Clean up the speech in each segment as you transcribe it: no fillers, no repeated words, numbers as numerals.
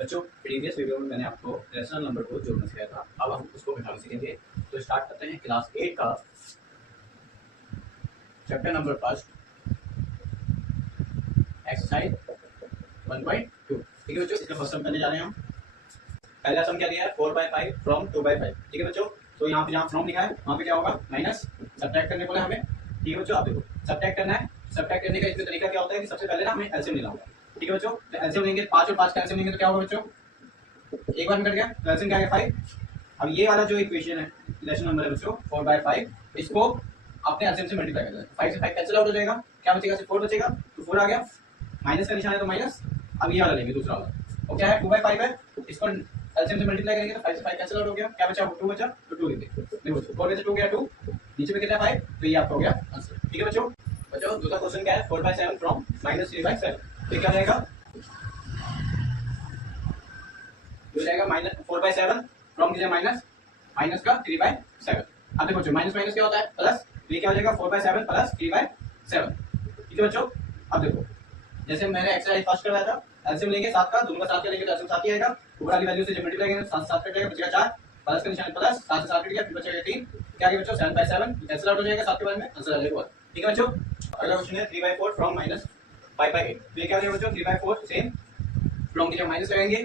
बच्चों previous video में मैंने आपको रेशनल नंबर को जोड़ना सिखाया था, अब हम उसको बिठाना सीखेंगे। तो स्टार्ट करते हैं क्लास 8 का चैप्टर नंबर फर्स्ट एक्सरसाइज 1.2। ठीक है बच्चों, इसका फर्स्ट सम करने जा रहे हैं हम। पहला सम क्या दिया है 4/5 फ्रॉम 2/5। ठीक है बच्चों, तो यहाँ पे जहाँ फ्रॉम लिखा है वहाँ पे क्या होगा माइनस, सब्ट्रैक्ट करने बोला हमें। ठीक है बच्चों, आप देखो सब्ट्रैक्ट करना है। सब्ट्रैक्ट करने का इसमें तरीका क्या होता है कि सबसे पहले ना हमें एलसीएम लेना होगा। ठीक है बच्चों, तो एलसीएम लेंगे 5 और 5 का एलसीएम लेंगे तो क्या होगा बच्चों, एक बार में कट गया, तो एलसीएम क्या है 5। अब ये वाला जो इक्वेशन है रेशनल नंबर है बच्चों 4/5, इसको अपने एलसीएम से मल्टीप्लाई कर देना। 5 से 5 कैंसिल आउट हो जाएगा, क्या बचेगा सिर्फ 4 बचेगा, तो 4 आ गया, माइनस का निशान है तो माइनस। अब ये वाला लेंगे दूसरा वाला, वो क्या है 2/5 है, इसको एलसीएम से मल्टीप्लाई करेंगे तो 5 से 5 कैंसिल आउट हो गया, क्या बचा 2 बचा, तो 2 लेंगे। देखो 4 में से 2 गया 2, नीचे में कितना है 5, तो ये आपका हो गया आंसर। ठीक है बच्चों, दूसरा क्वेश्चन क्या है 4/7 फ्रॉम -3/7। तो क्या रहेगा, जो जाएगा माइनस 4/7 फ्रॉम कितना माइनस, माइनस का 3/7। अब देखो बच्चों माइनस माइनस क्या होता है प्लस, तो ये क्या हो जाएगा 4/7 प्लस 3/7। ठीक है बच्चों, अब देखो जैसे मैंने एक्सरसाइज फर्स्ट करवाया था, एलसीएम लेंगे 7 का, दोनों का 7 का लेंगे तो एलसीएम 7 ही आएगा। ऊपर वाली वैल्यू से जब मल्टीप्लाई करेंगे 7 7 कट जाएगा, बचेगा 4, प्लस का निशान प्लस, 7 से 7 कट गया, फिर बचेगा 3, क्या आगे बच्चों 7/7 कैंसिल आउट हो जाएगा 7 के बारे में, आंसर आ जाएगा। ठीक है बच्चों, अगला क्वेश्चन है 3/4 फ्रॉम -5/8। तो ये क्या हो जाएगा बच्चों 3/4 सेम, फ्रॉम की जब माइनस लगाएंगे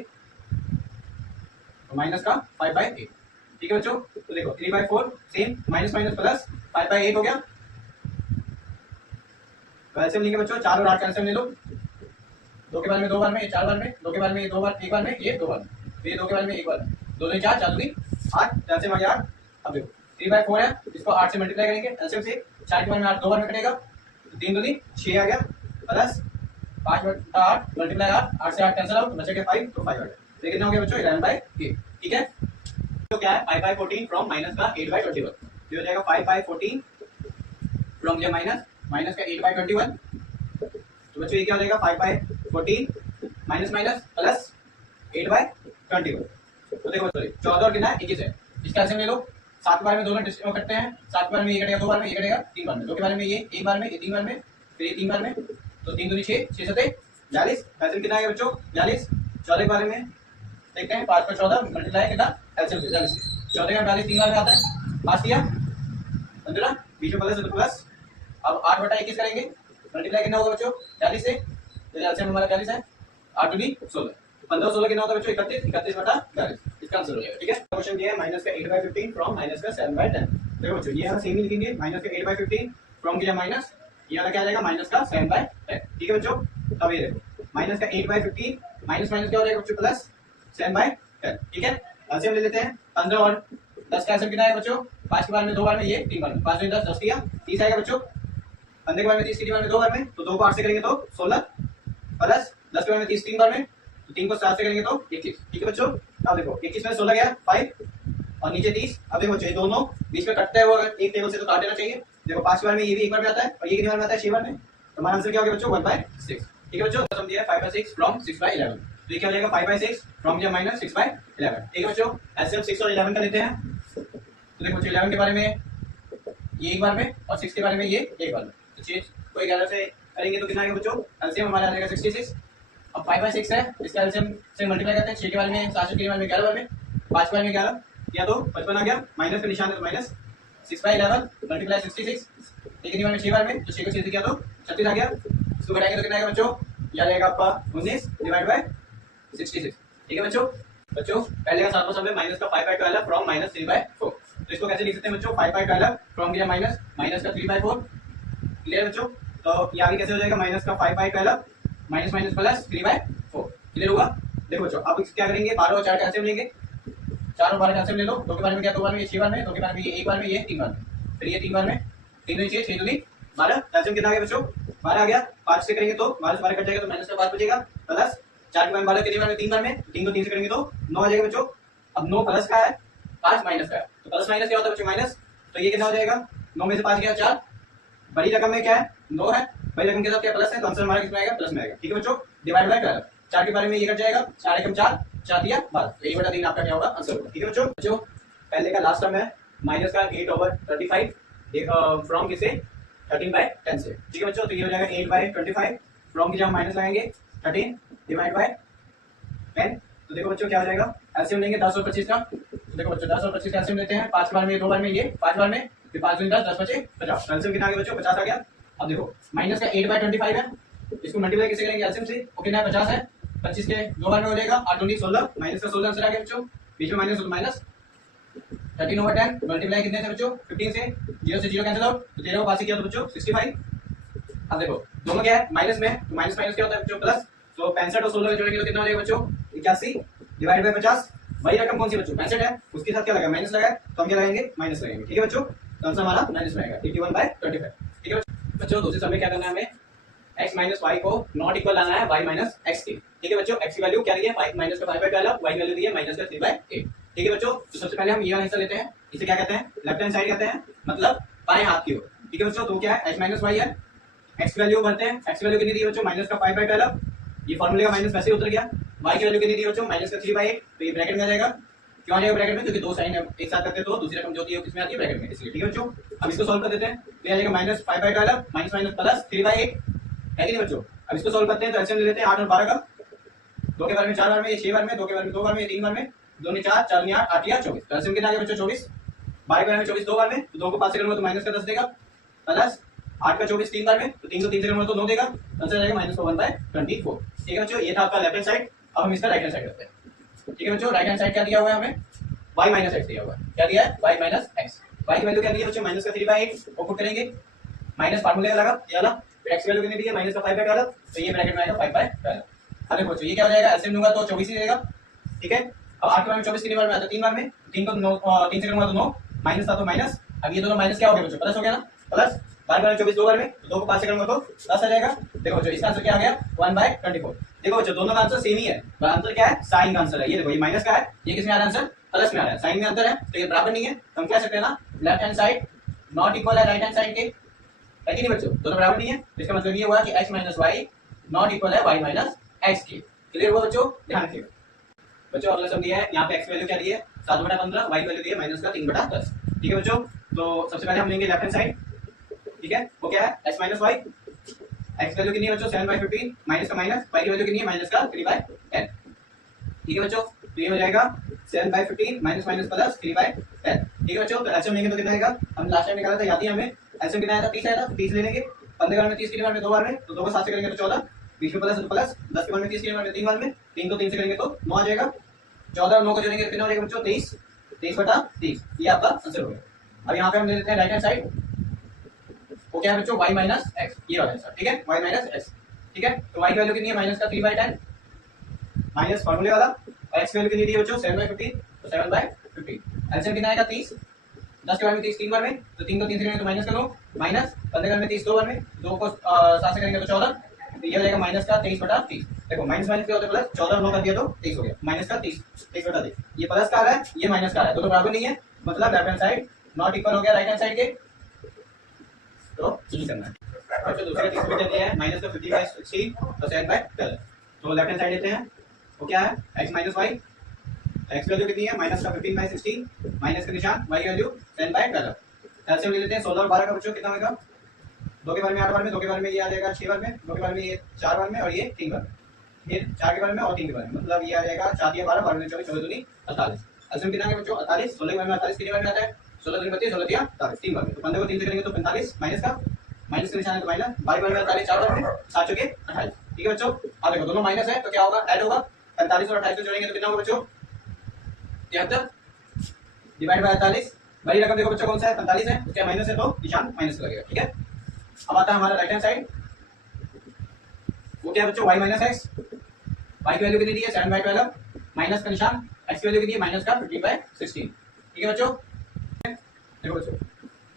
तो माइनस का 5/8। ठीक है बच्चों, तो देखो 3/4 सेम, माइनस माइनस प्लस 5/8 हो गया। तो एलसीएम लेंगे बच्चों 4 और 8 का एलसीएम ले लो, 2 के बारे में 2 बार में, ये 4 बार में, 2 के बारे में ये 2 बार, 1 बार में, ये 2 बार में, तो ये 2 के बारे में 1 बार, 2 2 4 4 2 8, एलसीएम आ गया 8। अब देखो 3/4 है, इसको 8 से मल्टीप्लाई करेंगे एलसीएम से, 4 के बारे में 8 2 बार में कटेगा, तो 3 2 6 आ गया, प्लस 5/8 मल्टीप्लाई 8 से 8 कैंसिल आउट, बचेगा 5, तो 5 आ गया। तो कितना हो गया बच्चों 11/8। ठीक है, तो क्या है 5/14 फ्रॉम माइनस का 8/21। तो हो जाएगा 5/14 फ्रॉम क्या माइनस, माइनस का 8/21। तो बच्चों ये क्या हो जाएगा 5/14 माइनस माइनस प्लस 8/21। तो देखो सॉरी 14 और कितना है 21 है, इसका एलसीएम ले लो। 7 के बारे में दोनों कटते हैं, 7 के बारे में ये कटेगा 2 बार में, ये कटेगा 3 बार में, 2 के बारे में ये 1 बार में, ये 3 बार में, फिर ये 3 बार में, तो 3 2 6 6 7 42, एलसीएम कितना आएगा बच्चों 42। 14 के बारे में देखते हैं 5 पर 14 मल्टीप्लाई कितना एलसीएम 42, 14 का 42 3 बार में आता है, पास किया 15, बीच में प्लस तो प्लस। अब 8/21 करेंगे, मल्टीप्लाई कितना होगा बच्चों 40 से, तो एलसीएम हमारा 40 है, 8 2 16, 15 16 कितना होता है बच्चों 31, 31/42, इसका आंसर हो जाएगा। ठीक है, क्वेश्चन ये है माइनस का 8/15 फ्रॉम माइनस का 7/10। देखो बच्चों ये हम सेम ही लिखेंगे, माइनस का 8/15 फ्रॉम किया माइनस, ये वाला क्या आ जाएगा माइनस का 7/10। ठीक है बच्चों, अब ये देखो माइनस का 8/15 माइनस माइनस क्या हो जाएगा बच्चों प्लस 7/10। ठीक है, एलसीएम ले लेते हैं, 15 और 10 का एलसीएम कितना है बच्चों, 5 के बारे में 2 बार में, ये 3 बार में, 5 10 10 किया 30 आएगा बच्चों। 15 के बारे में 30, के बारे में 2 बार में, तो 2 को 8 से करेंगे तो 16, प्लस 10 के बारे में 30 3 बार में, तो 3 को 7 से करेंगे तो 21। ठीक है बच्चों, अब देखो 21 में 16 गया 5 और नीचे 30। अब देखो बच्चों दोनों बीच में कटता है, वो अगर एक टेबल से तो काट देना चाहिए। देखो 5 के बारे में ये भी एक बार में आता है और ये कितने बार में आता है 6 बार में, तो हमारा आंसर क्या हो गया बच्चों 1/6। ठीक है बच्चों, सम दिया है 5/6 फ्रॉम 6/11। तो ये क्या हो जाएगा 5/6 फ्रॉम क्या माइनस 6/11। ठीक है बच्चों, एलसीएम 6 और 11 का लेते हैं। तो देखो 11 के बारे में ये एक बार में और 6 के बारे में ये एक बार में, तो 6 को 11 से करेंगे तो कितना आएगा बच्चों, एलसीएम हमारा आ जाएगा 66। अब 5/6 है, इसका एलसीएम से मल्टीप्लाई करते हैं, 6 के बारे में 7 के बारे में 11 बार में, 5 के बारे में 11 या तो 55 आ गया, माइनस का निशान है तो माइनस, 6/11 मल्टीप्लाई 66, कितनी बार में 6 बार में, तो 6 को 6 से किया तो 36 आ गया। इसको घटाएंगे तो कितना आएगा बच्चों, यह रहेगा आपका 19 डिवाइड बाय 66। ठीक है बच्चों, पहले का सातवां सम है माइनस का 5/12 फ्रॉम -3/4। तो इसको कैसे लिख सकते हैं बच्चों 5/12 फ्रॉम किया माइनस, माइनस का 3/4। क्लियर बच्चों, तो ये आगे कैसे हो जाएगा माइनस का 5/12 माइनस माइनस प्लस 3/4। क्लियर होगा। देखो बच्चों अब क्या करेंगे 12 और 4 का एलसीएम लेंगे, 4 और 12 का एलसीएम ले लो, 2 के बारे में क्या 2 बार में, ये 6 बार में, 2 के बारे में ये 1 बार में, ये 3 बार में, फिर ये 3 बार में, 3 2 6 6 2 12, एलसीएम कितना आ गया बच्चों 12 आ गया। 5 से करेंगे तो 12 से 12 कट जाएगा तो माइनस का 5 बचेगा, प्लस 4 के बारे में 12 कितनी बार में 3 बार में, 3 को 3 से करेंगे तो 9 आ जाएगा बच्चों। अब 9 प्लस का है, 5 माइनस का है, तो प्लस माइनस क्या होता है बच्चों माइनस, तो ये कितना हो जाएगा 9 में से 5 गया 4, बड़ी रकम में क्या है 9 है, बड़ी रकम के साथ क्या प्लस है, तो आंसर हमारा कितना आएगा प्लस में आएगा। ठीक है बच्चों, डिवाइड बाय 12, 4 के बारे में ये कट जाएगा, 4 एकम 4, 4 दिया 12, तो 1/3 आपका क्या होगा आंसर होगा। ठीक है बच्चों, पहले का लास्ट टर्म है माइनस का 8/35 फ्रॉम किसे 13/10 से। ठीक है बच्चों, तो ये हो जाएगा 8/25 फ्रॉम की जब माइनस लगाएंगे 13 डिवाइड बाय 10, तो देखो बच्चों क्या हो जाएगा, एलसीएम लेंगे 10 और 25 का। तो देखो बच्चों 10 और 25 का एलसीएम लेते हैं, 5 बार में 2 बार में ये 5 बार में, फिर 5 दूनी 10 10 बचे 50। एलसीएम कितना आ गया बच्चों 50 आ गया। अब देखो माइनस का 8/25 है, इसको मल्टीप्लाई किससे करेंगे एलसीएम से, वो कितना है 50 है, 25 के 2 बार में हो जाएगा 8 दूनी 16, माइनस का 16 आंसर आ गया बच्चों, बीच में माइनस तो माइनस 13/10 मल्टीप्लाई कितने से बच्चों 15 से, 0 से 0 कैंसिल आउट, तो 13 को पास किया तो बच्चों 65। अब देखो दोनों क्या है माइनस में, तो माइनस माइनस क्या होता है बच्चों प्लस, तो 65 और 16 जोड़ेंगे तो कितना हो जाएगा बच्चों 81 डिवाइड बाय 50। वही रकम कौन सी बच्चों 65 है, उसके साथ क्या लगा माइनस लगा है, तो हम क्या लगाएंगे माइनस लगाएंगे। ठीक है बच्चों, तो आंसर हमारा माइनस में आएगा 81/25। ठीक है बच्चों, दूसरे समय क्या करना है हमें, x माइनस वाई को नॉट इक्वल लाना है y माइनस एक्स के। ठीक है बच्चों, x की वैल्यू क्या दी है माइनस का 5/12, y वैल्यू दी है माइनस का 3/8। ठीक है बच्चों, तो सबसे पहले हम ये वाला हिस्सा लेते हैं, इसे क्या कहते हैं लेफ्ट हैंड साइड कहते हैं, मतलब बाएं हाथ की ओर। ठीक है बच्चों, तो क्या है x माइनस वाई है, x की वैल्यू भरते हैं, x की वैल्यू कितनी दी है बच्चों माइनस का 5/12, ये फॉर्मूले का माइनस वैसे ही उतर गया। y की वैल्यू कितनी दी है बच्चों माइनस का 3/8, तो ये ब्रैकेट में आ जाएगा। क्यों आ जाएगा ब्रैकेट में, क्योंकि दो साइन एक साथ करते हैं तो दूसरी रकम जो होती है किसमें आती है ब्रैकेट में, इसलिए। ठीक है बच्चों, अब इसको सॉल्व कर देते हैं, तो आ जाएगा माइनस 5/12 माइनस माइनस प्लस 3/8 है कि नहीं बच्चों। अब इसको सॉल्व करते हैं तो एलसीएम ले लेते हैं 8 और 12 का, 2 के बारे में 4 बार में, ये 6 बार में, 2 के बारे में 2 बार में, 3 बार में, 2 ने 4 4 ने 8 8 या 24। तो एलसीएम कितना आ गया बच्चों 24, 12 के बारे में 24 2 बार में, तो 2 को 5 से करूंगा तो माइनस का 10 देगा, प्लस 8 का 24 3 बार में, तो 3 को 3 से करूंगा तो 9 देगा, आंसर आ जाएगा माइनस 1/24। ठीक है बच्चों, ये था आपका लेफ्ट हैंड साइड। अब हम इसका राइट हैंड साइड करते हैं। ठीक है बच्चों, राइट हैंड साइड क्या दिया हुआ है हमें, y माइनस एक्स दिया हुआ है, क्या दिया है y माइनस एक्स। y की वैल्यू क्या दी है बच्चों माइनस का 3/8 को पुट करेंगे, माइनस फार्मूले का लगा ये वाला, फिर x की वैल्यू कितनी दी है माइनस का 5/12, तो ये ब्रैकेट में आएगा 5/12। अब देखो बच्चों ये क्या हो जाएगा, एलसीएम लूंगा तो 24 ही देगा। ठीक है, अब 8 के बारे में 24 कितनी बार में आता है 3 बार में, 3 को 9 3 से करूंगा तो 9, माइनस था तो माइनस, अब ये दोनों माइनस क्या हो गया बच्चों प्लस हो गया ना, प्लस 12 के बारे में 24 2 बार में, तो 2 को 5 से करूंगा तो 10 आ जाएगा। देखो बच्चों इसका आंसर क्या आ गया 1/24। देखो बच्चों दोनों का आंसर सेम ही है, पर आंसर क्या है साइन का आंसर है। ये देखो ये माइनस का है, ये किसमें आ रहा है आंसर प्लस में आ रहा है, साइन में अंतर है तो ये बराबर नहीं है, तो हम कह सकते हैं ना left hand side not equal है राइट हैंड साइड के, है कि नहीं बच्चों, दोनों बराबर नहीं है। तो इसका मतलब ये हुआ कि x minus y not equal है y माइनस एक्स के। क्लियर हुआ बच्चों, ध्यान रखिएगा बच्चों। अगला सम दिया है, यहाँ पे x वैल्यू क्या दी है 7/15, y वैल्यू दी है माइनस का 3/10। ठीक है बच्चों, तो सबसे पहले हम लेंगे लेफ्ट हैंड साइड। ठीक है, वो क्या है x minus y, x value कितनी है बच्चों 7/15, माइनस का माइनस, y की वैल्यू कितनी है माइनस का 3/10। ठीक है बच्चों, तो ये हो जाएगा 7/15 माइनस माइनस प्लस 3/10। ठीक है बच्चों, तो एलसीएम लेंगे तो कितना आएगा, हम लास्ट टाइम निकाला था याद ही हमें, एलसीएम कितना आया था 30 आया था, तो 30 ले लेंगे, 15 के बार में 30 की बार में 2 बार में, तो 2 को 7 से करेंगे तो 14, बीच में प्लस तो प्लस, 10 के बार में 30 की बार में 3 बार में, 3 को 3 से करेंगे तो 9 आ जाएगा, 14 और 9 को जोड़ेंगे तो कितना हो जाएगा बच्चों 23, 23/30, ये आपका आंसर हो गया। अब यहाँ पे हम ले लेते हैं राइट हैंड साइड, वो क्या है बच्चों y माइनस एक्स, ये वाला आंसर। ठीक है, y माइनस एक्स। ठीक है, तो y की वैल्यू कितनी है माइनस का 3/10 माइनस फार्मूले वाला, और x की वैल्यू कितनी दी है बच्चों 7/15, तो 7/15। एलसीएम कितना आएगा 30, 10 के बार में 30 3 बार में, तो 3 को 3 से करेंगे तो माइनस कर लो, माइनस 15 के बार में 30 2 बार में, 2 को 7 से करेंगे तो 14, तो ये हो जाएगा माइनस का 23/30। देखो माइनस माइनस क्या होता है प्लस, 14 और 9 कर दिया तो 23 हो गया, माइनस का 23/30। ये प्लस का आ रहा है, ये माइनस का आ रहा है, दोनों बराबर नहीं है, मतलब left hand side not equal हो गया राइट हैंड साइड के, तो यही करना है। अच्छा दूसरे तीसरे में दिया है माइनस का 15/16 और 7/12, तो लेफ्ट हैंड साइड लेते हैं, वो क्या है x minus y, x value कितनी है माइनस का 15/16, माइनस का निशान y वैल्यू 7/12। एलसीएम ले लेते हैं 16 और 12 का बच्चों कितना होगा, 2 के बारे में 8 बार में, 2 के बारे में ये आ जाएगा 6 बार में, 2 के बारे में ये 4 बार में, और ये 3 बार में, फिर 4 के बारे में और 3 के बारे में, मतलब ये आ जाएगा 4 या 12 12 में 24 24 48। एलसीएम कितना है बच्चों 48, 16 के बारे में 48 कितनी बार में आता है 16 3 32 16 48 3 बार में, तो 15 को 3 से करेंगे तो 45 माइनस का निशान है तो माइनस, 22 बार में 48 4 बार में 7 चौके 28। ठीक है बच्चों, अब देखो दोनों माइनस है तो क्या होगा ऐड होगा, 45 और 28 को जोड़ेंगे तो कितना होगा बच्चों 73 डिवाइड बाय 48। बड़ी रकम देखो बच्चों कौन सा है 45 है, उसका माइनस है तो निशान माइनस लगेगा। ठीक है, अब आता है हमारा राइट हैंड साइड, वो क्या है बच्चों y माइनस एक्स, y की वैल्यू कितनी दी है 7/12, माइनस का निशान, x की वैल्यू कितनी है माइनस का 15/16। ठीक है बच्चों, देखो बच्चों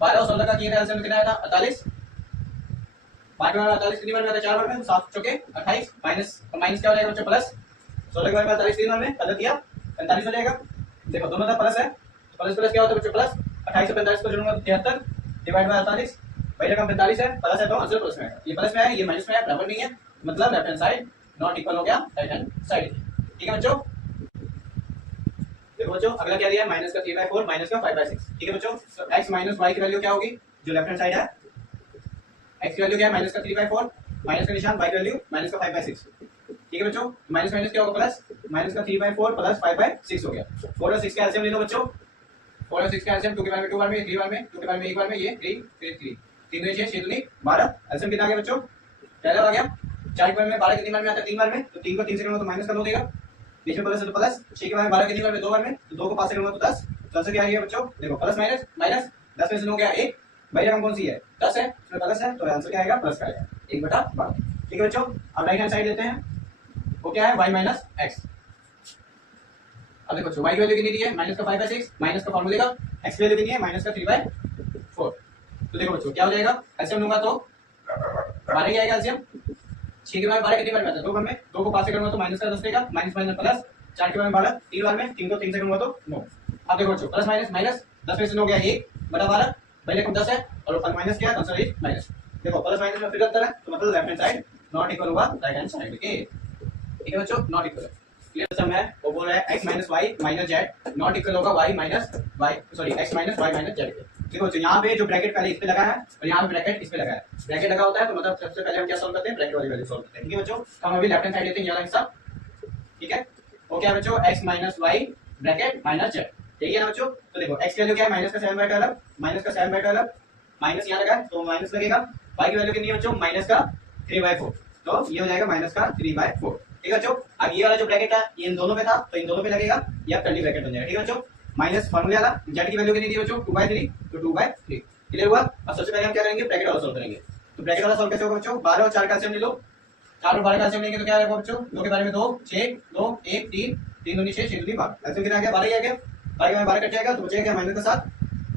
12 और 16 का किया था एलसीएम कितना आया था 48, 5 बार 48 कितनी बार में आता है 4 बार में, 7 चौके 28, माइनस माइनस क्या हो जाएगा बच्चों प्लस, 16 के बार में 48 3 बार में पलट दिया 45 हो जाएगा। देखो दोनों का प्लस है, प्लस प्लस क्या होता है बच्चों प्लस, 28 से 45 को जोड़ूंगा तो 73 डिवाइड बाय 48, भाई रकम 45 है, प्लस है तो आंसर प्लस में आएगा, ये प्लस में है ये माइनस में है, बराबर नहीं है, मतलब left hand side not equal हो गया राइट हैंड साइड। ठीक है बच्चों, देखो बच्चों अगला क्या दिया है माइनस का 3/4 माइनस का 5/6। ठीक है बच्चों, तो x माइनस y की वैल्यू क्या होगी, जो लेफ्ट हैंड साइड है x की वैल्यू क्या है माइनस का 3/4, माइनस का निशान y की वैल्यू माइनस का 5/6। ठीक है बच्चों, माइनस माइनस क्या होगा प्लस, माइनस का 3/4 प्लस 5/6 हो गया। 4 और 6 का एलसीएम ले लो बच्चों, 4 और 6 का एलसीएम 2 के बारे में 2 बार में, 3 बार में, 2 के बारे में 1 बार में, ये 3 फिर 3 3 2 6 6 2 12, एलसीएम कितना आ गया बच्चों, 13 आ गया। 4 के बारे में 12 कितनी बार में आता है, 3 बार में, तो 3 को 3 से करूंगा तो माइनस का 9 देगा, बीच में प्लस है तो प्लस। 6 के बारे में 12 कितनी बार में, 2 बार में, तो 2 को 5 से करूंगा तो 10, तो आंसर क्या आ गया बच्चों, देखो प्लस माइनस माइनस, 10 में से 9 गया 1, भाई रकम कौन सी है 10 है, इसमें प्लस है तो आंसर क्या आएगा प्लस का आएगा 1/12। ठीक है बच्चों, अब राइट हैंड साइड लेते हैं, वो क्या है y माइनस एक्स। अब देखो y की वैल्यू कितनी दी है, माइनस का 5/6, माइनस का फॉर्मूले का, x की वैल्यू कितनी है, माइनस का 3/4। तो देखो बच्चों क्या हो जाएगा, एलसीएम लूंगा तो 12 ही आएगा एलसीएम। 6 के बारे में 12 कितनी बार में आता है, 2 बार में, 2 को 5 से करूंगा तो माइनस का 10 देगा, माइनस माइनस प्लस। 4 के बारे में 12 3 बार में, 3 को 3 से करूंगा तो 9। अब देखो बच्चों प्लस माइनस माइनस, 10 में से 9 गया 1/12, पहले कम 10 है और ऊपर माइनस किया, आंसर इज माइनस। देखो प्लस माइनस में फिर अंतर है, तो मतलब left hand side not equal होगा राइट हैंड साइड के। ठीक है बच्चों, नॉट इक्वल क्लियर सम है, वो बोल रहा है x minus y minus z not equal होगा y minus y, sorry x minus y minus z. देखो बच्चों यहाँ पे जो ब्रैकेट पहले इस पे लगा है और यहाँ पे ब्रैकेट इस पे लगा है, ब्रैकेट लगा होता है तो मतलब सबसे पहले हम क्या सॉल्व करते हैं, ब्रैकेट वाली वैल्यू सॉल्व करते हैं। ठीक है बच्चों, तो हम अभी लेफ्ट हैंड साइड लेते हैं ये वाला हिस्सा। ठीक है, वो क्या बच्चों, x minus y bracket minus z, ठीक है ना बच्चों। तो देखो x की वैल्यू क्या है, माइनस का 7/12, माइनस का 7/12, माइनस यहाँ लगा है तो माइनस लगेगा। y की वैल्यू कितनी है बच्चों, माइनस का 3/4, तो ये हो जाएगा माइनस का 3/4। ठीक है बच्चों, अब ये वाला जो ब्रैकेट है ये इन दोनों पे था तो इन दोनों पे लगेगा, ये अब कर्ली ब्रैकेट बन जाएगा। ठीक है बच्चों, माइनस फॉर्मूले वाला z की वैल्यू कितनी दी बच्चों, 2/3, तो 2/3 क्लियर हुआ। अब सबसे पहले हम क्या करेंगे, ब्रैकेट वाला सॉल्व करेंगे। तो ब्रैकेट वाला सॉल्व कैसे होगा बच्चों, 12 और 4 का एलसीएम ले लो, 4 और 12 का एलसीएम लेंगे तो क्या आएगा बच्चों, 2 के बारे में 2 6 2 1 3 3 2 6 6 2 12, एलसीएम कितना आ गया 12 ही आ गया। 12 के बारे में 12 कट जाएगा तो बचेगा क्या, माइनस का 7,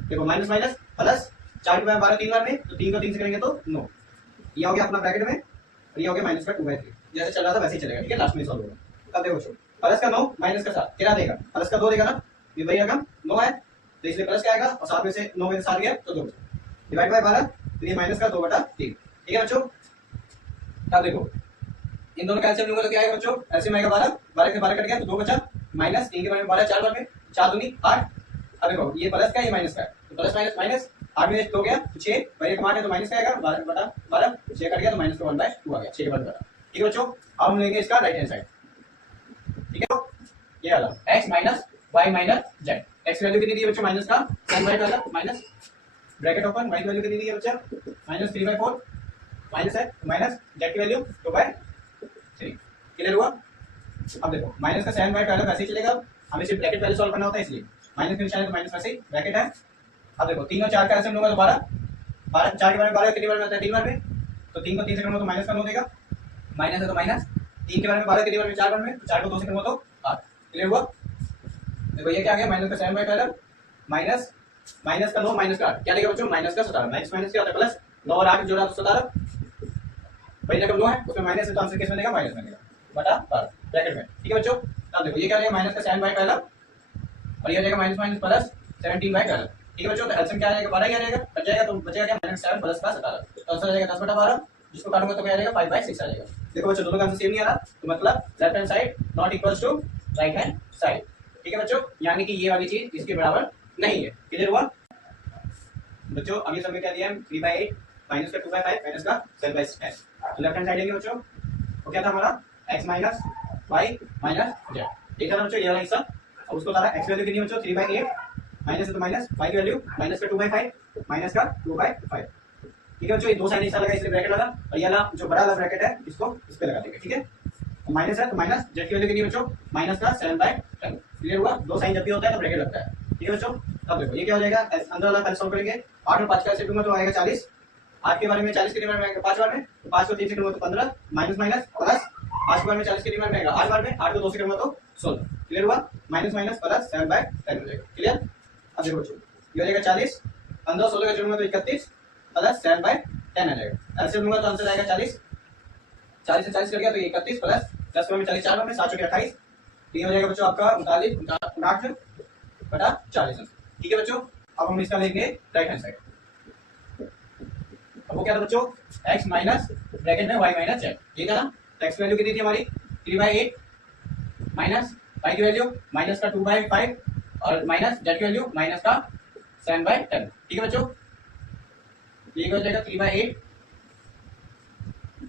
देखो माइनस माइनस प्लस। 4 के बारे में 12 3 बार में, तो 3 को 3 से करेंगे तो 9, ये हो गया अपना ब्रैकेट में, और ये हो गया माइनस का 2/3, जैसे चल रहा था वैसे ही चलेगा। ठीक है, लास्ट में सॉल्व होगा। अब देखो बच्चों प्लस का 9 माइनस का 7 कितना देगा, प्लस का 2 देगा ना, ये वही रकम 9 है तो इसलिए प्लस क्या आएगा, और 7 में से 9 में से 7 गया तो 2 डिवाइड बाय 12, तो ये माइनस का 2/3। ठीक है बच्चों, अब देखो इन दोनों का एलसीएम लूंगा तो क्या आएगा बच्चों, एलसीएम आएगा 12, 12 से 12 कट गया तो 2 बचा, माइनस 3 के बारे में 12 4 बार में, 4 दूनी 8। अब देखो ये प्लस का ये माइनस का, तो प्लस माइनस माइनस, 8 में 2 गया तो 6, भाई कमांड है तो माइनस का आएगा 12/12, 6 कट गया तो माइनस का 1/2 आ गया, 6 के बाद 12। ठीक है बच्चों, अब हम लेंगे इसका राइट हैंड साइड। ठीक है, ये वाला x minus y minus z, x value कितनी दी है बच्चों, माइनस का 7/12 माइनस ब्रैकेट ओपन, y की वैल्यू कितनी दी है बच्चा, माइनस 3/4, माइनस है माइनस जेड की वैल्यू 2/3। क्लियर हुआ। अब देखो माइनस का 7/12 वैसे ही चलेगा, हमें सिर्फ ब्रैकेट पहले सॉल्व करना होता है इसलिए माइनस के निशान है तो माइनस वैसे ही ब्रैकेट है। अब देखो 3 और 4 का एलसीएम लूंगा तो 12, 12 4 के बारे में 12 कितनी बार में आता है, 3 बार में, तो 3 को 3 से करूंगा तो माइनस का 9 देगा, माइनस है तो माइनस। 3 के बारे में 12 कितनी बार में, 4 बार में, तो 4 को 2 से करूंगा तो 8। क्लियर हुआ। देखो ये क्या आ गया, माइनस का 7/12 माइनस माइनस का 9 माइनस का 8 क्या देगा बच्चों, माइनस का 17, माइनस माइनस क्या होता है प्लस, 9 और 8 जोड़ा तो 17, वही रकम 9 है उसमें माइनस है तो आंसर किस में देगा, माइनस में देगा बटा 12 ब्रैकेट में। ठीक है बच्चों, अब देखो ये क्या देगा, माइनस का 7/12 और ये आ जाएगा माइनस माइनस प्लस 17/12। ठीक है बच्चों, तो एलसीएम क्या आ जाएगा, 12 ही आ जाएगा, बच जाएगा तो बचेगा क्या, माइनस 7 प्लस का 17, तो आंसर आ जाएगा 10/12, जिसको काटूंगा तो क्या आ जाएगा 5/6 आ जाएगा। देखो बच्चों दोनों का आंसर सेम नहीं आ रहा, तो मतलब left hand side not equals to right hand side. ठीक है बच्चों, यानी कि ये वाली चीज इसके बराबर नहीं है। क्लियर हुआ बच्चों। अब ये सब क्या दिया है, 3/8 माइनस का 2/5 माइनस का 7/10, तो लेफ्ट हैंड साइड लेंगे बच्चों, तो क्या था हमारा x minus y minus z, ठीक है ना बच्चों, ये वाला हिस्सा। अब उसको तारा x वैल्यू कितनी है बच्चों, 3/8 माइनस है तो माइनस, y की वैल्यू माइनस का 2/5 माइनस का 2/5। ठीक है बच्चों, ये दो साइन हिस्सा लगा इसलिए ब्रैकेट लगा, और ये वाला जो बड़ा वाला ब्रैकेट है इसको इस पे लगा देंगे। ठीक है, तो माइनस है तो माइनस, जेड की वैल्यू कितनी है बच्चों, माइनस का 7/10। क्लियर हुआ, दो साइन जब भी होता है तो ब्रैकेट लगता है। ठीक है बच्चों, अब देखो ये क्या हो जाएगा, अंदर वाला पहले सॉल्व करेंगे, 8 और 5 का ऐसे दूंगा तो आएगा 40, 8 के बारे में 40 कितनी बार में आएगा, 5 बार में, तो 5 को 3 से करूंगा तो 15, माइनस माइनस प्लस, 5 के बारे में 40 कितनी बार में आएगा, 8 बार में, 8 को 2 से करूंगा तो 16। क्लियर हुआ, माइनस माइनस प्लस 7/10 हो जाएगा। क्लियर, अब देखो बच्चों ये हो जाएगा 40, अंदर 16 का जोड़ूंगा तो 31 प्लस 7/10 आ जाएगा, ऐसे लूंगा तो आंसर आएगा 40, 40 से 40 कर गया तो 31 प्लस 10 के बारे में 40 4 बार में, 7 28, ये हो जाएगा बच्चों आपका 39/40। ठीक है बच्चों, अब हम इसका लेंगे राइट हैंड साइड। अब वो क्या था बच्चों, x माइनस ब्रैकेट में y माइनस जेड, ठीक है ना। तो x वैल्यू कितनी थी हमारी 3/8 माइनस y की वैल्यू माइनस का 2/5 और माइनस जेड की वैल्यू माइनस का 7/10। ठीक है बच्चों, ये हो जाएगा 3/8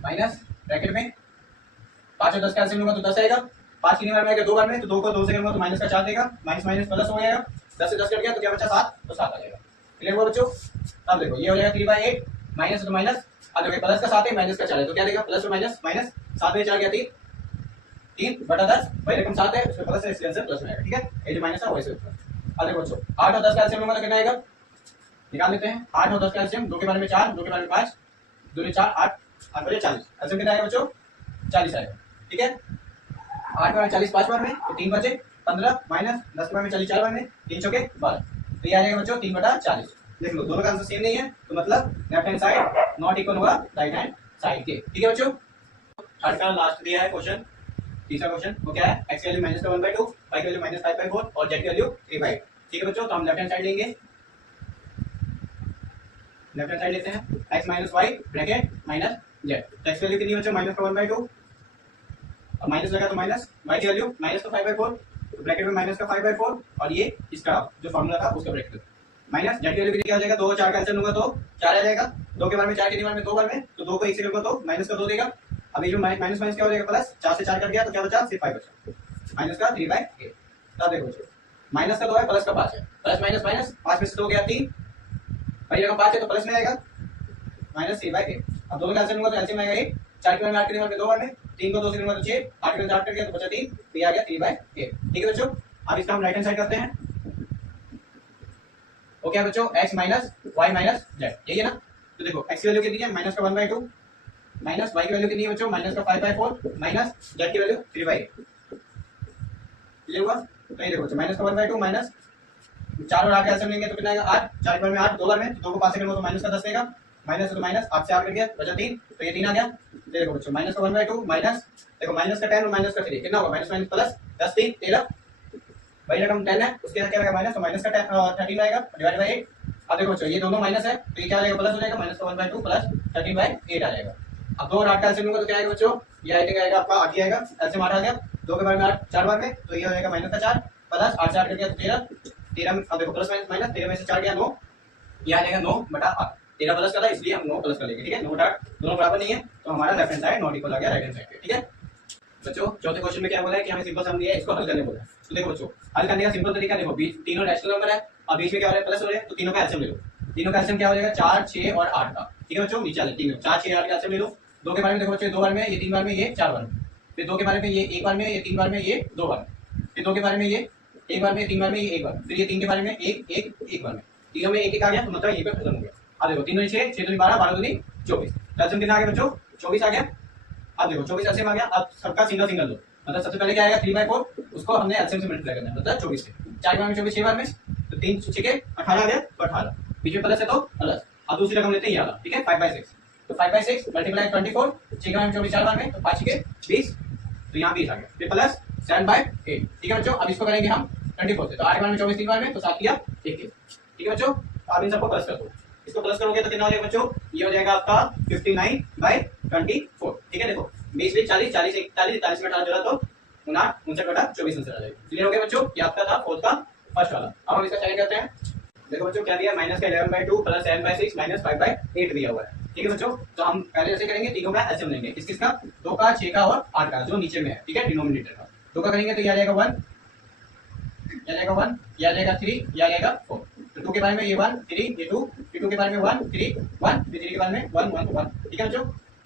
माइनस ब्रैकेट में 5 और 10 का एलसीएम लूंगा तो 10 आएगा। 5 कितनी बार में आएगा? 2 बार में, तो 2 को 2 से करूंगा तो माइनस का 4 देगा, माइनस माइनस प्लस हो जाएगा, 10 से 10 कट गया तो क्या बचा 7, तो 7 आ जाएगा। क्लियर हुआ बच्चों? अब देखो ये हो जाएगा 3/8 माइनस तो माइनस, अब देखो प्लस का 7 है माइनस का 4 है तो क्या देगा? प्लस और माइनस, माइनस 7 में 4 गया 3, 3/10 भाई रकम 7 है उसमें प्लस है इसलिए आंसर प्लस में आएगा। ठीक है, ये जो माइनस है वैसे ऊपर। अब देखो बच्चों 8 और 10 का एलसीएम लूंगा तो कितना आएगा? निकाल लेते हैं। 8 और 10 का एलसीएम, 2 के बारे में 4, 2 के बारे में 5, 2 ने 4 8, 8 बजे 40, एलसीएम कितना आएगा बच्चों? 40 आएगा। ठीक है, 8 बार 40 5 बार में तो 3 बचे 15 माइनस 10 के बार में 40 4 बार में 3 चौके 12, तो ये आ जाएगा बच्चों 3/40। देख लो दोनों का आंसर सेम नहीं है तो मतलब left hand side not equal होगा राइट हैंड साइड के। ठीक है बच्चों, थर्ड का लास्ट दिया है क्वेश्चन, तीसरा क्वेश्चन वो क्या है? x की वैल्यू -1/2, y की वैल्यू -5/4 और z की वैल्यू 3/8। ठीक है बच्चों, तो हम लेफ्ट हैंड साइड लेंगे, लेफ्ट हैंड साइड लेते हैं x - y bracket minus z। x की वैल्यू कितनी बच्चों? -1/2 और माइनस लगा तो माइनस, y की वैल्यू -5/4 तो ब्रैकेट में माइनस का 5/4 और ये इसका जो फार्मूला था उसका ब्रैकेट माइनस z की वैल्यू कितनी आ जाएगा? 2 और 4 का आंसर लूंगा तो 4 आ जाएगा। 2 के बारे में 4 कितनी बार में? 2 बार में, तो 2 को 1 से करूंगा तो माइनस का 2 देगा। अब ये जो माइनस माइनस क्या हो जाएगा? प्लस, 4 से 4 कट गया तो क्या बचा? सिर्फ 5 बचा, माइनस का 3/8। तब देखो बच्चों माइनस का 2 है प्लस का 5 है, प्लस माइनस माइनस 5 में से 2 गया 3, भाई अगर 5 है तो प्लस में आएगा -3/8। अब दोनों का आंसर लूंगा तो एलसीएम आएगा 1, 4 के बारे में 8 के बारे में 2 बार में, 3 को 2 से करूंगा तो 6, 8 के बारे में 8 कट गया तो बचा 3, तो ये आ गया 3/8। ठीक है बच्चों, अब इसका हम राइट हैंड साइड करते हैं। ओके है बच्चों, x minus y minus z, यही है ना? तो देखो x की वैल्यू कितनी है? माइनस का 1/2 माइनस y की वैल्यू कितनी है बच्चों? माइनस का 5/4 माइनस z की वैल्यू 3/8। क्लियर हुआ? तो ये देखो बच्चों माइनस का 1/2 माइनस 4 और 8 का आंसर लेंगे तो कितना आएगा? 8, 4 के बार में 8 2 बार में, 2 को 5 से करूंगा तो माइनस का 10 देगा, माइनस है तो माइनस 8 से 8 कट गया बचा 3, तो ये 3 आ गया। देखो बच्चों माइनस का 1/2 माइनस, देखो माइनस का 10 और माइनस का 3 कितना होगा? माइनस माइनस प्लस 10 3 13, भाई रकम 10 है उसके साथ क्या आएगा? माइनस, तो माइनस का 13 आएगा डिवाइड बाय 8। अब देखो बच्चों ये दोनों माइनस है तो ये क्या आ जाएगा? प्लस हो जाएगा, माइनस का 1/2 प्लस 13/8 आ जाएगा। अब 2 और 8 का एलसीएम लूंगा तो क्या आएगा बच्चों? ये आई थिंक आएगा आपका 8 ही आएगा, एलसीएम 8 आ गया। 2 के बारे में 8 4 बार में तो ये हो जाएगा माइनस का 4 प्लस 8 से 8 कट गया तो 13, 13 में अब देखो प्लस माइनस माइनस 13 में से 4 गया 9, ये आ जाएगा 9/8। 13 प्लस का था इसलिए हम 9 प्लस कर लेंगे। ठीक है, 9 और 8 दोनों बराबर नहीं है तो हमारा left hand side not equal आ गया राइट हैंड साइड पे। ठीक है बच्चों, चौथे क्वेश्चन में क्या बोला है कि हमें सिंपल सम दिया है, इसको हल करने बोला है। तो देखो बच्चों हल करने का सिंपल तरीका देखो, बीच तीनों रैशनल नंबर है और बीच में क्या हो रहा है? प्लस हो रहा है, तो तीनों का एलसीएम ले लो। तीनों का एलसीएम क्या हो जाएगा? 4 6 और 8 का। ठीक है बच्चों, नीचे ले तीनों 4 6 8 का एलसीएम ले लो। 2 के बारे में देखो बच्चों 2 बार में, ये 3 बार में, ये 4 बार में, फिर 2 के बारे में ये 1 बार में, ये 3 बार में, ये 2 बार में, फिर 2 के बारे में ये 1 बार में, 3 बार में, ये 1 बार, फिर ये 3 के बारे में 1 1 1 बार में, तीनों में 1 1 आ गया तो मतलब ये पे खत्म हो गया। अब देखो तीनों 6 6 दूनी 12 12 दूनी 24, एलसीएम कितना आ गया बच्चों? 24 आ गया। अब देखो 24 एलसीएम आ गया। अब सबका सिंगल सिंगल लो, मतलब सबसे पहले क्या आएगा? 3/4, उसको हमने एलसीएम से मल्टीप्लाई करना है, मतलब 24 से। 4 बार में 24 6 बार में तो 3 6 के 18 आ गया तो 18, बीच में प्लस है तो प्लस। अब दूसरी रकम लेते हैं ये वाला, ठीक है 5/6, तो 5/6 मल्टीप्लाई 24, 6 बार में 24 4 बार में तो 5 के 20, तो यहाँ 20 आ गया, फिर प्लस 7/8। ठीक है बच्चों, अब इसको करेंगे हम 24 से, तो 8 बार में 24 3 बार में तो 7 किया 21। ठीक है बच्चों, अब इन सबको प्लस कर दो, इसको प्लस करोगे तो कितना हो जाएगा बच्चों? ये हो जाएगा आपका 59/24। ठीक है, देखो 20 20 40 40 41 41 में 18 जोड़ा तो 59 आंसर आ जाएगा। क्लियर हो गया बच्चों, ये आपका था फोर्थ का फर्स्ट वाला। अब हम इसका चेक करते हैं। देखो बच्चों क्या दिया? माइनस का 11/2 प्लस 7/6 माइनस 5/8 दिया हुआ है। ठीक है बच्चों, तो हम पहले ऐसे करेंगे, तीनों का एलसीएम लेंगे, किस किसका? 2 का 6 का और 8 का जो नीचे में है। ठीक है, डिनोमिनेटर का 2 का करेंगे तो ये आ जाएगा 1, ये आ जाएगा 1, ये आ जाएगा 3, ये आ जाएगा 4। तो 2 के बारे में ये 1 3 ये 2, फिर 2 के बारे में 1 3 1, फिर 3 के बारे में 1 1 1। ठीक है बच्चों,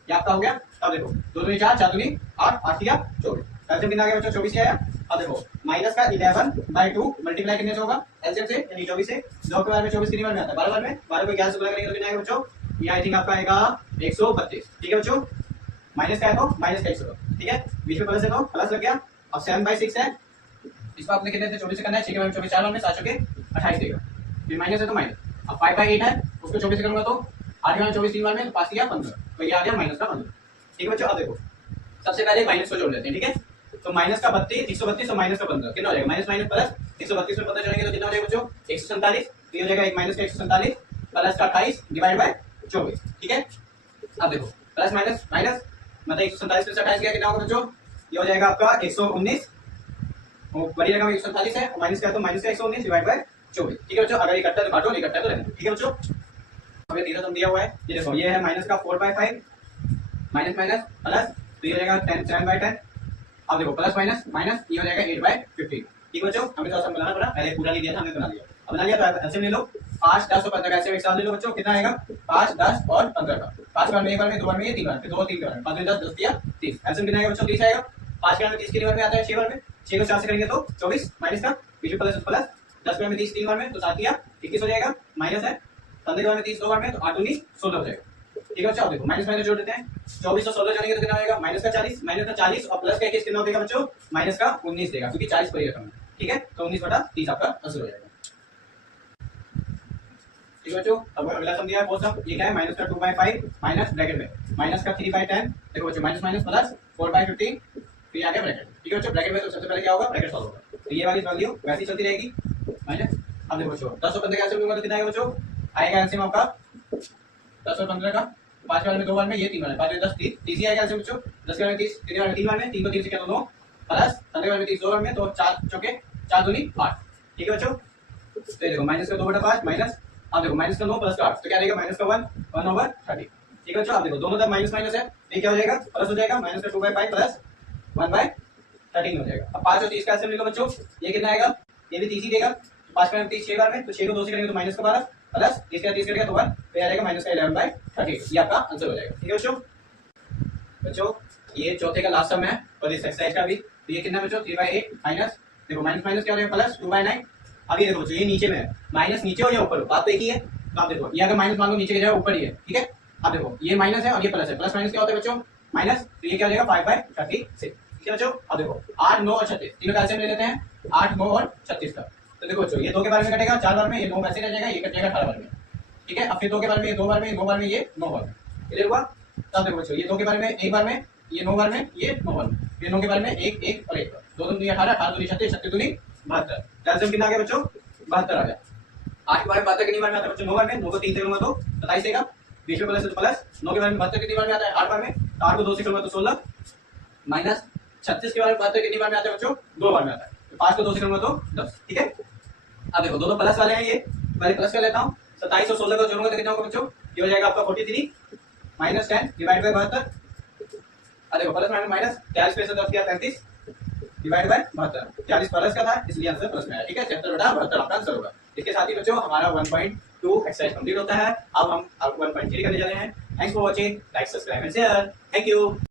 ये आपका हो गया। अब देखो 2 दूनी 4 4 दूनी 8 8 किया 24, एलसीएम कितना आ गया बच्चों? 24 ही आया। अब देखो माइनस का 11/2 मल्टीप्लाई करने से होगा एलसीएम से, यानी 24 से। 2 के बारे में 24 कितनी बार में आता है? 12 बार में, 12 को 11 से गुणा करेंगे तो कितना आएगा बच्चों? ये आई थिंक आपका आएगा 132। ठीक है बच्चों, माइनस का है तो माइनस का 100। ठीक है, बीच में प्लस है तो प्लस लग गया। अब 7/6 है, इसको आपने कितने से 24 से करना है? 6 के बारे में 24 4 बार में 7 के 28 देगा, फिर माइनस है तो माइनस। अब 5/8 है, उसको 24 से करूंगा तो 8 के बारे में 24 3 बार में तो 5 किया 15, तो ये आ गया माइनस का 15। ठीक है बच्चों, अब देखो सबसे पहले माइनस को जोड़ लेते हैं। ठीक है, तो माइनस का 32 132 और माइनस का 15 कितना हो जाएगा? माइनस माइनस प्लस 132 में 15 जोड़ेंगे तो कितना हो जाएगा बच्चों? 147। तो ये हो जाएगा एक माइनस का 147 प्लस का 28 डिवाइड बाय 24। ठीक है, अब देखो प्लस माइनस माइनस मतलब 147 प्लस 28 कितना होगा बच्चों? ये हो जाएगा आपका 119, बड़ी रकम 147 है, माइनस का तो माइनस का 119 डिवाइड बाय 24। ठीक है बच्चों, अगर इकट्ठा तो काटो, नहीं इकट्ठा तो रहने दो। ठीक है बच्चों, हमें तीसरा सम दिया हुआ है, ये देखो ये है माइनस का 4/5 माइनस माइनस प्लस, तो ये हो जाएगा 7/10 अब देखो प्लस माइनस माइनस ये हो जाएगा 8/15। ठीक बच्चों, हमें थोड़ा सा बनाना पड़ा, पहले पूरा नहीं दिया था, हमने बना लिया। अब बना लिया तो एलसीएम ले लो, 5 10 और 15 का एलसीएम एक साथ ले लो बच्चों, कितना आएगा 5 10 और 15 का। 5 बार में एक बार में, 2 बार में ये, 3 बार, फिर 2 3 बार में, 5 10 10 दिया 30। एलसीएम कितना आएगा बच्चों 30 आएगा। 5 के बार में 30 कितनी बार में आता है 6 बार में, 6 को 4 से करेंगे तो 24 माइनस का बीच में प्लस प्लस 10 के बार में 30 3 बार में तो 7 दिया 21 हो जाएगा, माइनस है 15 के बार में 30 2 बार में तो 8 19 16 हो जाएगा। ठीक है बच्चों, देखो माइनस माइनस जोड़ देते हैं, 24 और 16 जोड़ेंगे तो कितना होगा माइनस का 40, माइनस का 40 और प्लस का 21 कितना देगा बच्चों माइनस का 19 देगा, क्योंकि 40 पर ही रखा है। ठीक है, तो 19/30 आपका आंसर हो जाएगा। ठीक है बच्चों, अब अगला सम दिया है वो सम, ये क्या है माइनस का 2/5 माइनस ब्रैकेट में माइनस का 3/10। देखो बच्चों माइनस माइनस प्लस 4/15 फिर आ गया ब्रैकेट। ठीक है बच्चों, ब्रैकेट में तो सबसे पहले क्या होगा ब्रैकेट सॉल्व होगा, तो ये वाली वैल्यू वैसी चलती रहेगी माइनस। अब देखो बच्चों 10 और 15 का आंसर लूंगा तो कितना आएगा बच्चों, आएगा एलसीएम आपका 10 और 15 का 5 बार में 2 बार में ये 3 बार में 5 10 30 ही आएगा एलसीएम बच्चों। 10 के बार में 30 3 बार में 3 बार में 3 को 3 से क्या तो 9 प्लस 15 के बार में 30 2 बार में तो 4 चौके 4 दूनी 8। ठीक है बच्चों, तो देखो माइनस का 2/5 माइनस, अब देखो माइनस का 9 प्लस का 8 तो क्या रहेगा माइनस का 1/30। ठीक है बच्चों, अब देखो दोनों तरफ माइनस माइनस है, ये क्या हो जाएगा प्लस हो जाएगा, माइनस का 2/5 प्लस 1/13 हो जाएगा। अब 5 और 30 का एलसीएम ले लो बच्चों, ये कितना आएगा, ये भी 30 ही देगा। 5 का 30 6 बार में तो 6 को 2 से करेंगे तो माइनस का 12 प्लस 30 का 30 करेगा तो 1 तो आ जाएगा माइनस का 11/30। ये आपका आंसर हो जाएगा। ठीक है बच्चों, बच्चों ये चौथे का लास्ट सम है और इस एक्सरसाइज का भी, तो ये कितना बच्चों 3/8 माइनस, देखो माइनस माइनस क्या हो जाएगा प्लस 2/9। अभी देखो बच्चों ये नीचे में है, माइनस नीचे हो या ऊपर हो बात तो एक ही है, तो आप देखो ये अगर माइनस मान लो नीचे की जगह ऊपर ही है। ठीक है, अब देखो ये माइनस है और ये प्लस है, प्लस माइनस क्या होता है बच्चों माइनस, तो ये क्या हो जाएगा 5/36। ठीक है बच्चों, अब देखो 8 9 और 36 तीनों का एलसीएम ले लेते हैं, 8 9 और 36 का। तो देखो बच्चों ये 2 के बारे में कटेगा 4 बार में, ये 9 वैसे रह जाएगा, ये कट जाएगा 18 बार में। ठीक है, अब फिर 2 के बारे में ये 2 बार में, 9 बार में ये 9 बार में, क्लियर हुआ। तब देखो बच्चों ये 2 के बारे में 1 बार में, ये 9 बार में, ये 9 बार में, ये 9 के बारे में 1 1 और 1 बार, 2 2 18 18 2 36 36 2 72। एलसीएम कितना आ गया बच्चों 72 आ गया। 8 के बारे में 72 कितनी बार में आता है बच्चों 9 बार में, 9 को 3 से करूंगा तो 27 देगा, बीच में प्लस है तो प्लस। 9 के बारे में 72 कितनी बार में आता है 8 बार में, तो 8 को 2 से करूंगा तो 16 माइनस 36 के बारे में 72 कितनी बार में आता है बच्चों 2 बार में आता है, तो 5 को 2 से करूंगा तो 10। ठीक है, अब देखो दोनों प्लस वाले हैं, ये पहले प्लस कर लेता हूं, 27 और 16 को जोड़ूंगा तो कितना होगा बच्चों, ये हो जाएगा आपका 43 माइनस 10 डिवाइड बाय 72। अब देखो प्लस माइनस माइनस 43 में से 10 किया 33 डिवाइड बाय 72, 40 प्लस का था इसलिए आंसर प्लस में आया। ठीक है, 76/72 आपका आंसर होगा। इसके साथ ही बच्चों हमारा 1.2 एक्सरसाइज कंप्लीट होता है। अब हम 1.3 करने जा रहे हैं। Thanks for watching, like subscribe and share, thank you.